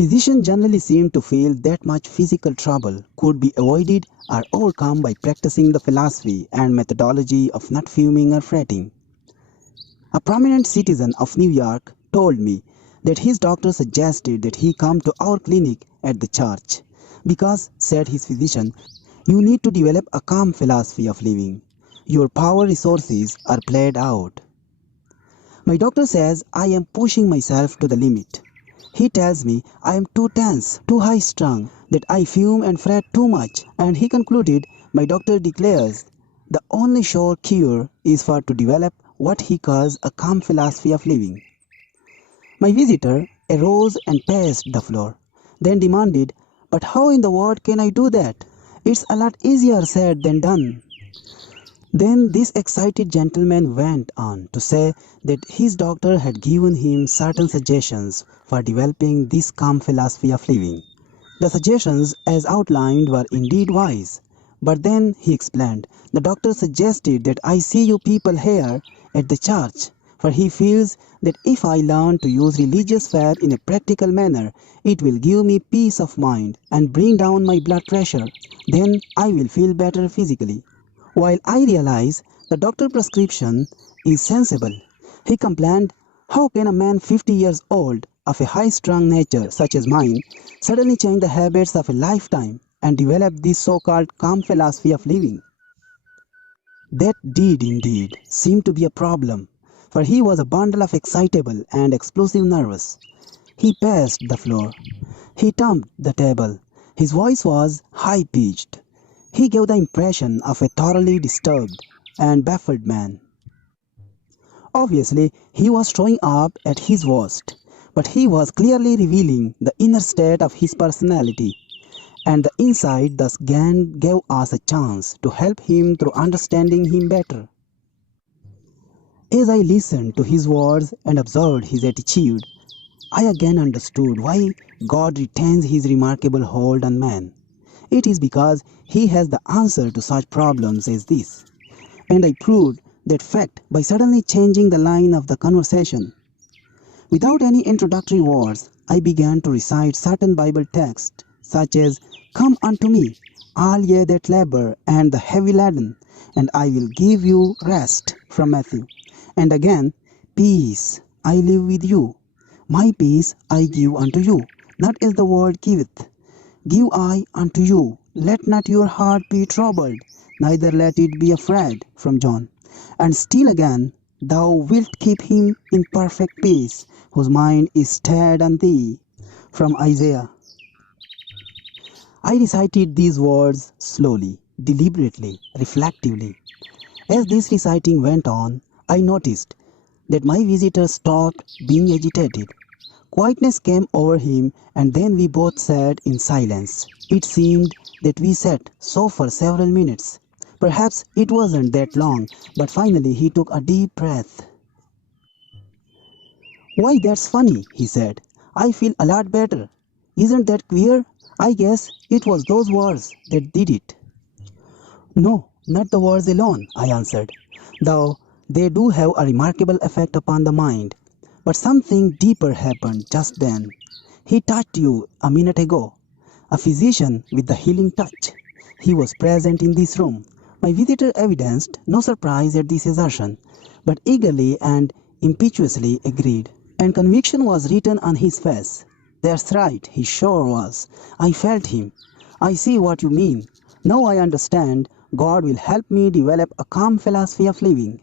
Physicians generally seem to feel that much physical trouble could be avoided or overcome by practicing the philosophy and methodology of not fuming or fretting. A prominent citizen of New York told me that his doctor suggested that he come to our clinic at the church because, said his physician, you need to develop a calm philosophy of living. Your power resources are played out. My doctor says I am pushing myself to the limit. He tells me I am too tense, too high-strung, that I fume and fret too much, and he concluded, my doctor declares, the only sure cure is for to develop what he calls a calm philosophy of living. My visitor arose and paced the floor, then demanded, but how in the world can I do that? It's a lot easier said than done. Then this excited gentleman went on to say that his doctor had given him certain suggestions for developing this calm philosophy of living. The suggestions as outlined were indeed wise, but then he explained, the doctor suggested that I see you people here at the church, for he feels that if I learn to use religious faith in a practical manner, it will give me peace of mind and bring down my blood pressure. Then I will feel better physically. While I realize the doctor's prescription is sensible, he complained, how can a man 50 years old of a high-strung nature such as mine suddenly change the habits of a lifetime and develop this so-called calm philosophy of living? That did indeed seem to be a problem, for he was a bundle of excitable and explosive nerves. He paced the floor. He thumped the table. His voice was high-pitched. He gave the impression of a thoroughly disturbed and baffled man. Obviously, he was showing up at his worst, but he was clearly revealing the inner state of his personality, and the insight thus gained gave us a chance to help him through understanding him better. As I listened to his words and observed his attitude, I again understood why God retains his remarkable hold on man. It is because he has the answer to such problems as this. And I proved that fact by suddenly changing the line of the conversation. Without any introductory words, I began to recite certain Bible texts such as, come unto me, all ye that labor and the heavy laden, and I will give you rest, from Matthew. And again, peace I live with you, my peace I give unto you, not as the world giveth. Give I unto you, let not your heart be troubled, neither let it be afraid, from John. And still again, thou wilt keep him in perfect peace, whose mind is stayed on thee, from Isaiah. I recited these words slowly, deliberately, reflectively. As this reciting went on, I noticed that my visitor stopped being agitated. Quietness came over him, and then we both sat in silence. It seemed that we sat so for several minutes. Perhaps it wasn't that long, but finally he took a deep breath. Why, that's funny, he said. I feel a lot better. Isn't that queer? I guess it was those words that did it. No, not the words alone, I answered, though they do have a remarkable effect upon the mind. But something deeper happened just then. He touched you a minute ago. A physician with the healing touch. He was present in this room. My visitor evidenced no surprise at this assertion, but eagerly and impetuously agreed. And conviction was written on his face. That's right, he sure was. I felt him. I see what you mean. Now I understand. God will help me develop a calm philosophy of living.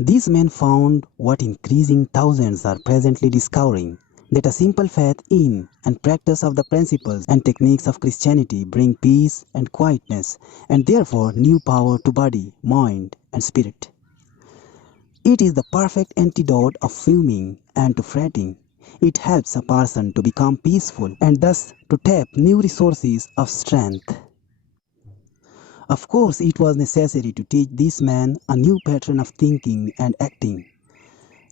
These men found what increasing thousands are presently discovering, that a simple faith in and practice of the principles and techniques of Christianity bring peace and quietness, and therefore new power to body, mind, and spirit. It is the perfect antidote of fuming and to fretting. It helps a person to become peaceful and thus to tap new resources of strength. Of course, it was necessary to teach this man a new pattern of thinking and acting.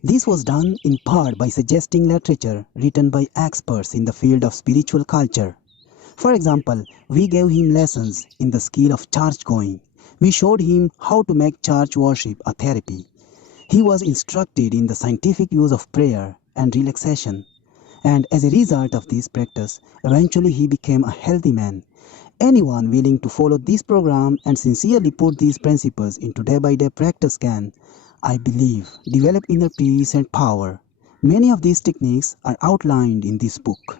This was done in part by suggesting literature written by experts in the field of spiritual culture. For example, we gave him lessons in the skill of church-going. We showed him how to make church worship a therapy. He was instructed in the scientific use of prayer and relaxation. And as a result of this practice, eventually he became a healthy man. Anyone willing to follow this program and sincerely put these principles into day-by-day practice can, I believe, develop inner peace and power. Many of these techniques are outlined in this book.